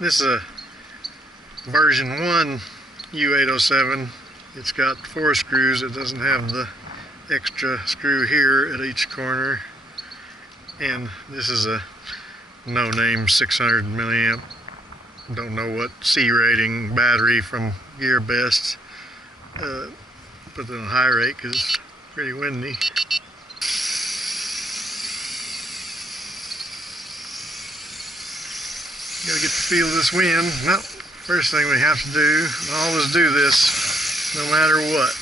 This is a version 1 U807. It's got 4 screws. It doesn't have the extra screw here at each corner. And this is a no-name 600 milliamp. Don't know what C rating battery from GearBest. Put it on high rate because it's pretty windy. Gotta get the feel of this wind. Well, first thing we have to do, always do this no matter what.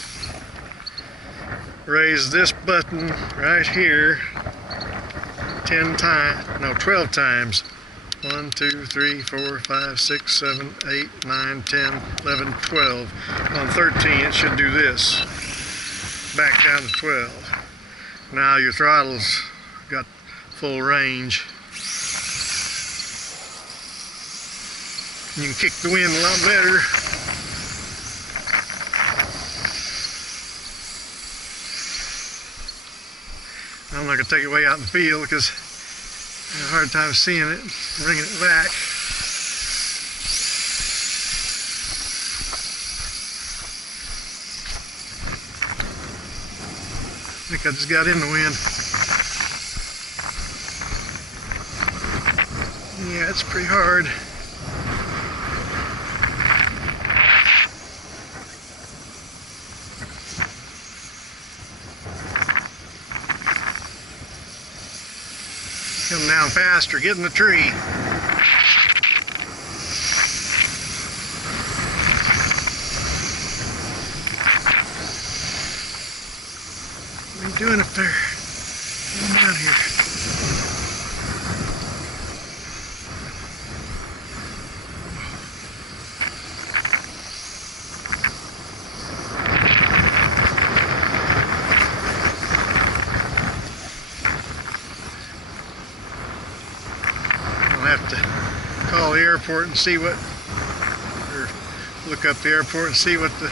Raise this button right here 12 times. 1, 2, 3, 4, 5, 6, 7, 8, 9, 10, 11, 12. On 13 it should do this. Back down to 12. Now your throttle's got full range. You can kick the wind a lot better. I'm not going to take it way out in the field because I have a hard time seeing it, bringing it back. I think I just got in the wind. Yeah, it's pretty hard. Come down faster, get in the tree. What are you doing up there? Come down here. I'll have to call the airport and see what, or look up the airport and see what the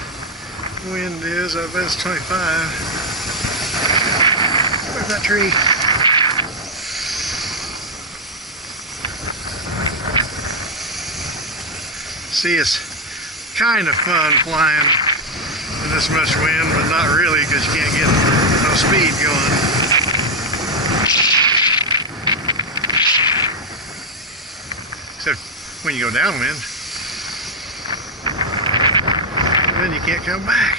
wind is. I bet it's 25. Where's that tree? See, it's kind of fun flying in this much wind, but not really because you can't get no speed going. Except when you go downwind, then you can't come back.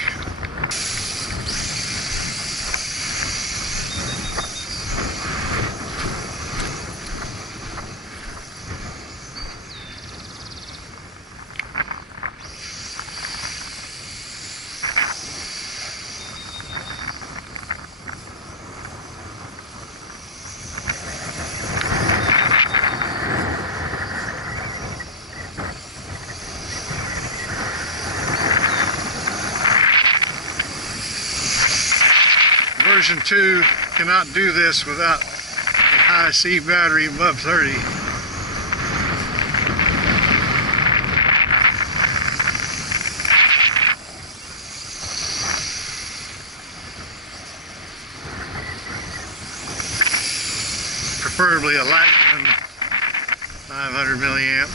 Version 2 cannot do this without a high C battery above 30. Preferably a light one, 500 milliamp.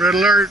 Red alert.